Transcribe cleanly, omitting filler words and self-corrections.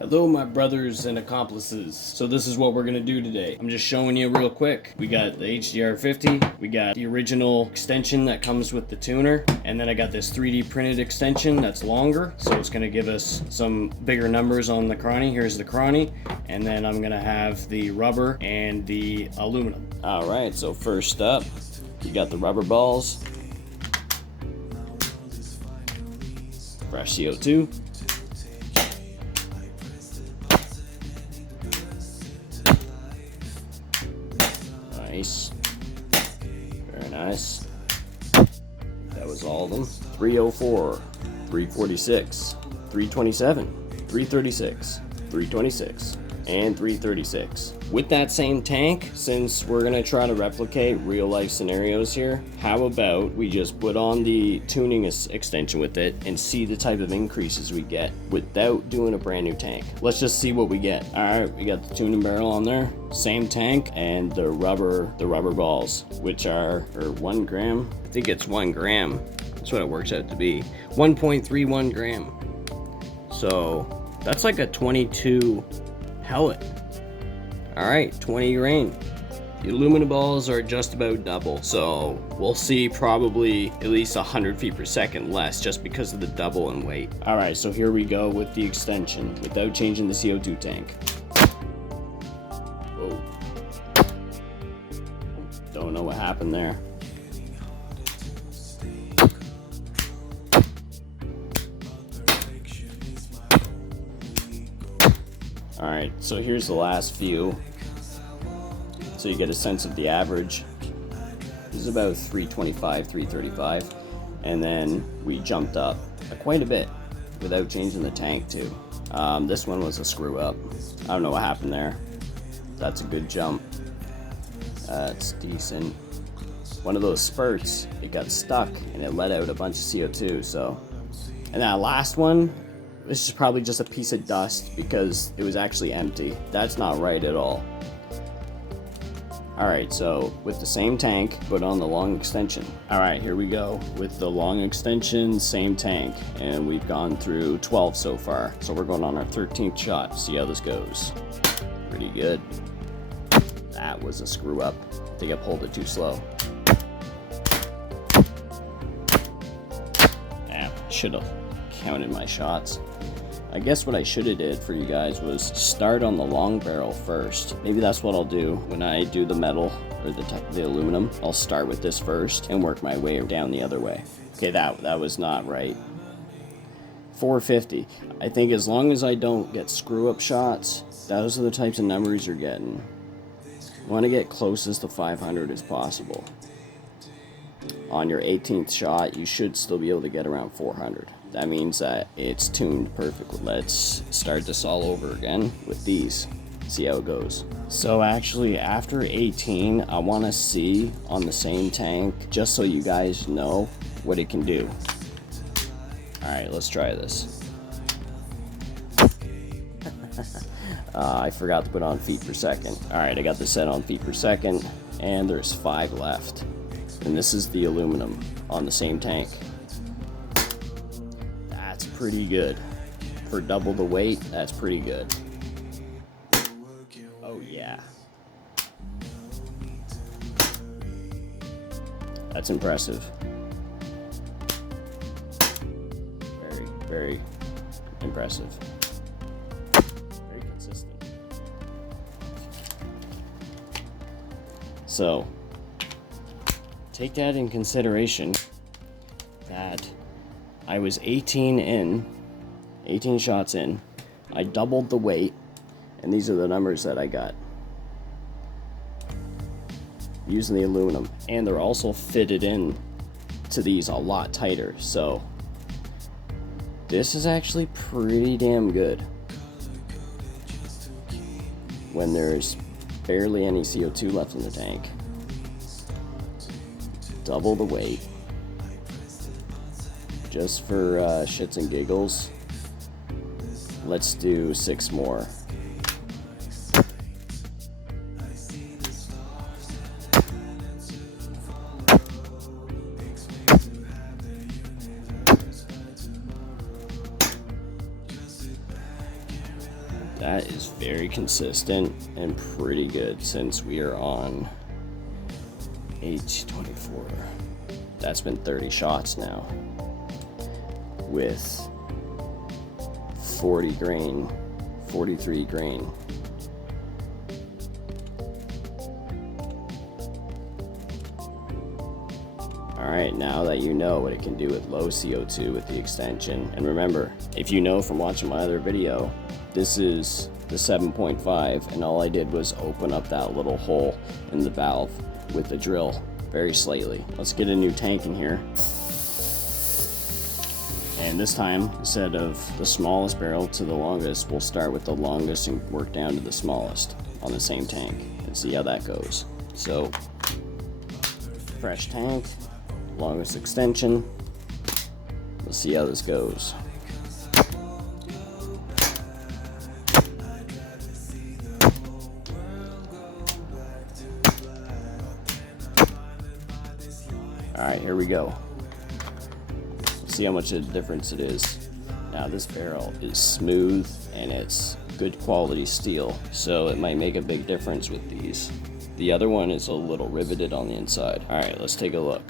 Hello my brothers and accomplices. So this is what we're gonna do today. I'm just showing you real quick. We got the HDR50, we got the original extension that comes with the tuner, and then I got this 3D printed extension that's longer, so it's gonna give us some bigger numbers on the chrony. Here's the chrony, and then I'm gonna have the rubber and the aluminum. Alright, so first up, you got the rubber balls, fresh CO2, nice, very nice. That was all of them. 304, 346, 327, 336, 326, and 336. With that same tank, since we're gonna try to replicate real life scenarios here, how about we just put on the tuning extension with it and see the type of increases we get without doing a brand new tank. Let's just see what we get. All right, we got the tuning barrel on there, same tank, and the rubber balls, which are 1 gram. I think it's 1 gram. That's what it works out to be. 1.31 gram. So that's like a 22 pellet. All right, 20 grain. The aluminum balls are just about double, so we'll see probably at least 100 feet per second less just because of the double in weight. All right, so here we go with the extension without changing the CO2 tank. Whoa. Don't know what happened there. All right, so here's the last few. So you get a sense of the average. This is about 325, 335. And then we jumped up quite a bit without changing the tank too. This one was a screw up. I don't know what happened there. That's a good jump. It's decent. One of those spurts, it got stuck and it let out a bunch of CO2, so. And that last one, this is probably just a piece of dust because it was actually empty. That's not right at all. Alright, so with the same tank, put on the long extension. Alright, here we go. With the long extension, same tank. And we've gone through 12 so far. So we're going on our 13th shot. See how this goes. Pretty good. That was a screw up. I think I pulled it too slow. Yeah, should have counted my shots. I guess what I should have did for you guys was start on the long barrel first. Maybe that's what I'll do when I do the metal or the aluminum. I'll start with this first and work my way down the other way. Okay, that was not right. 450. I think as long as I don't get screw up shots, those are the types of numbers you're getting. You want to get closest to 500 as possible. On your 18th shot, you should still be able to get around 400. That means that it's tuned perfectly. Let's start this all over again with these. See how it goes. So actually, after 18, I want to see on the same tank, just so you guys know what it can do. All right, let's try this. I forgot to put on feet per second. All right, I got this set on feet per second, and there's 5 left. And this is the aluminum on the same tank. That's pretty good. For double the weight, that's pretty good. Oh yeah. That's impressive. Very, very impressive. Very consistent. So, take that in consideration that I was 18 shots in, I doubled the weight, and these are the numbers that I got using the aluminum, and they're also fitted in to these a lot tighter, so this is actually pretty damn good when there's barely any CO2 left in the tank. Double the weight just for shits and giggles. Let's do 6 more. That is very consistent and pretty good since we are on H24. That's been 30 shots now with 40 grain, 43 grain. Alright, now that you know what it can do with low CO2 with the extension, and remember, if you know from watching my other video, this is the 7.5, and all I did was open up that little hole in the valve with the drill very slightly. Let's get a new tank in here. And this time, instead of the smallest barrel to the longest, we'll start with the longest and work down to the smallest on the same tank and see how that goes. So, fresh tank, longest extension. Let's see how this goes. Alright, here we go. Let's see how much of a difference it is. Now this barrel is smooth and it's good quality steel, so it might make a big difference with these. The other one is a little riveted on the inside. Alright, let's take a look.